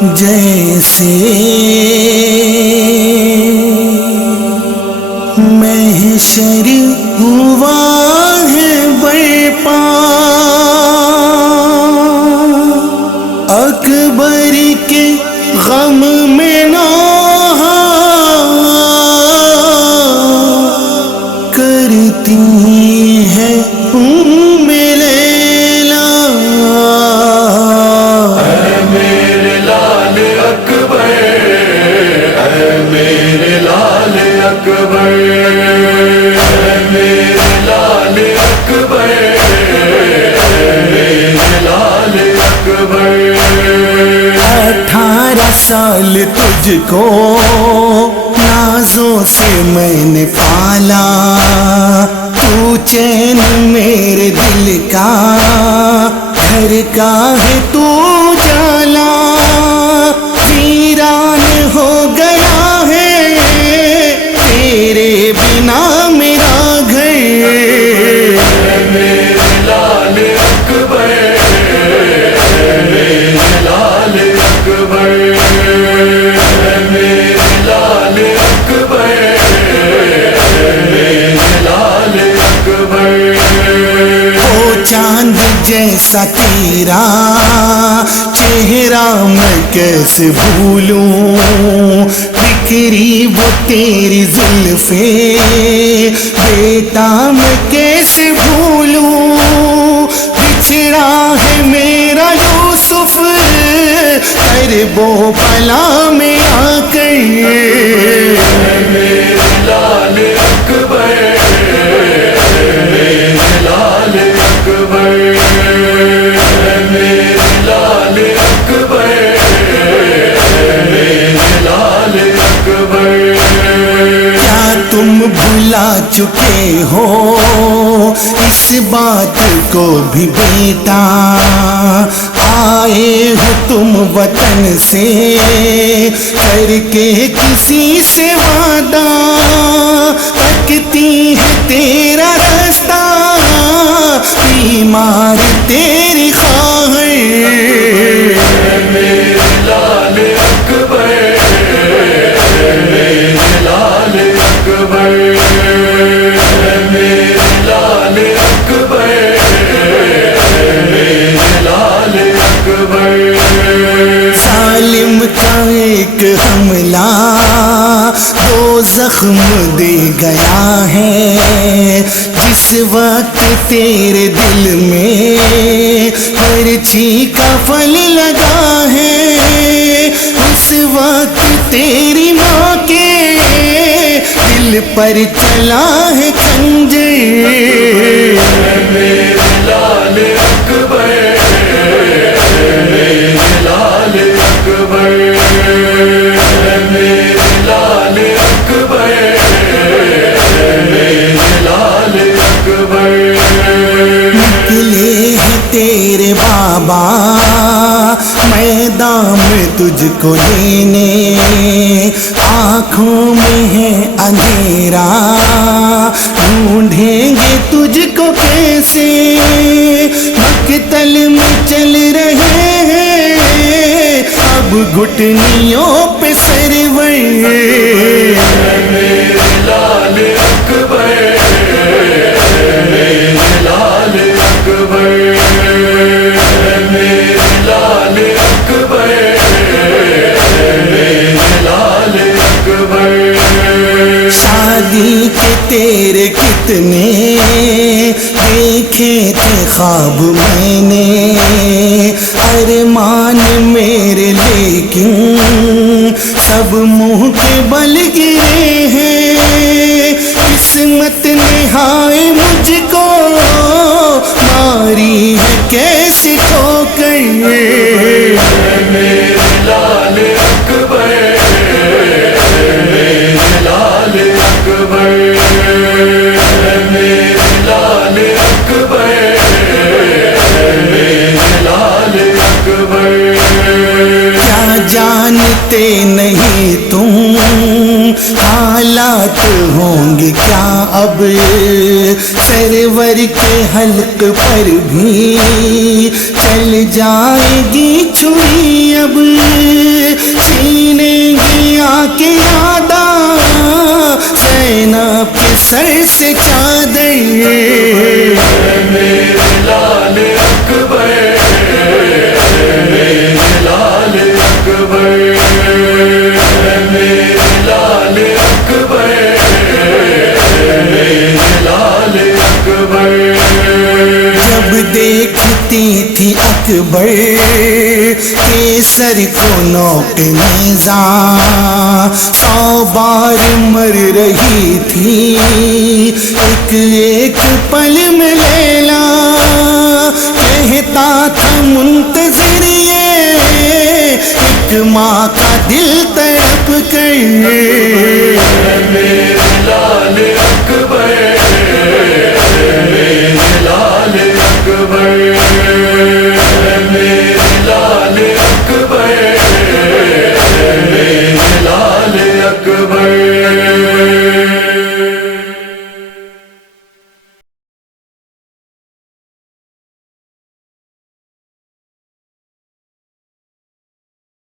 جیسے محشر ہوا ہے برپا، اکبر کے غم میں نوحہ کرتی ہے ام لیلا۔ اے میرے لال اکبر، اے میرے لال اکبر، اے میرے لال اکبر، اے میرے لال اکبر۔ 18 سال تجھ کو نازوں سے میں نے پالا، تو چین میرے دل کا، گھر کا ہے تو جالا، ویران ہو گیا ہے تیرے بنا میرا گھر۔ اے میرے لال اکبر، اے میرے لال اکبر، اے میرے لال اکبر، اے میرے لال اکبر۔ وہ چاند جیسا تیرا چہرہ میں کیسے بھولوں، بکھری وہ تیری زلفیں بیٹا میں کیسے بھولوں، بچھڑا ہے میرا یوسف کرب و بلا میں آ کر۔ اے میرے لال اکبر، اے میرے لال اکبر، اے میرے لال اکبر، اے میرے لال اکبر۔ کیا تم بھلا چکے ہو اس بات کو بھی بیٹا، آئے ہو تم وطن سے کر کے کسی سے وعدہ، تکتی ہے تیرا رستہ بیمار تیری خواہر۔ اے میرے لال اکبر، اے میرے لال اکبر، اے میرے لال اکبر، اے میرے لال اکبر۔ ظالم کا ایک حملہ 2 زخم دے گیا ہے، جس وقت تیرے دل میں برچھی کا پھل لگا ہے، اس وقت تیری ماں کے دل پر چلا ہے خنجر۔ اے میرے لال اکبر، اے میرے لال اکبر، اے میرے لال اکبر، اے میرے لال اکبر۔ نکلے ہیں تیرے بابا میدان میں تجھ کو لینے، آنکھوں میں ہے اندھیرا ڈھونڈیں گے تجھ کو کیسے، مقتل میں چل رہے ہیں اب گھٹنیوں پہ سرور۔ اے میرے لال اکبر، اے میرے لال اکبر، اے میرے لال اکبر، اے میرے لال اکبر۔ شادی کے تیرے کتنے دیکھے تھے خواب میں نے، ارمان میرے لیکن سب منہ کے بل گرے ہیں، قسمت نے ہائے مجھ کو ماری ہے کیسی ٹھوکر۔ اے میرے لال اکبر، اے میرے لال اکبر، اے میرے لال اکبر، اے میرے لال اکبر۔ کیا جانتے نہیں تم حالات ہوں گے کیا اب سرور کے حلق پر بھی چل جائے گی چھری اب سینے گیا کے یادا زینب کے سر سے چادر میرے لال اکبر میرے لال اکبر میرے لال اکبر میرے لال اکبر جب دیکھتی تھی اکبر کے سر کو نوک نیزاں 100 بار مر رہی تھی ایک ایک پل میں لیلا کہتا تھا منتظر یہ ایک ماں کا دل تڑپ کر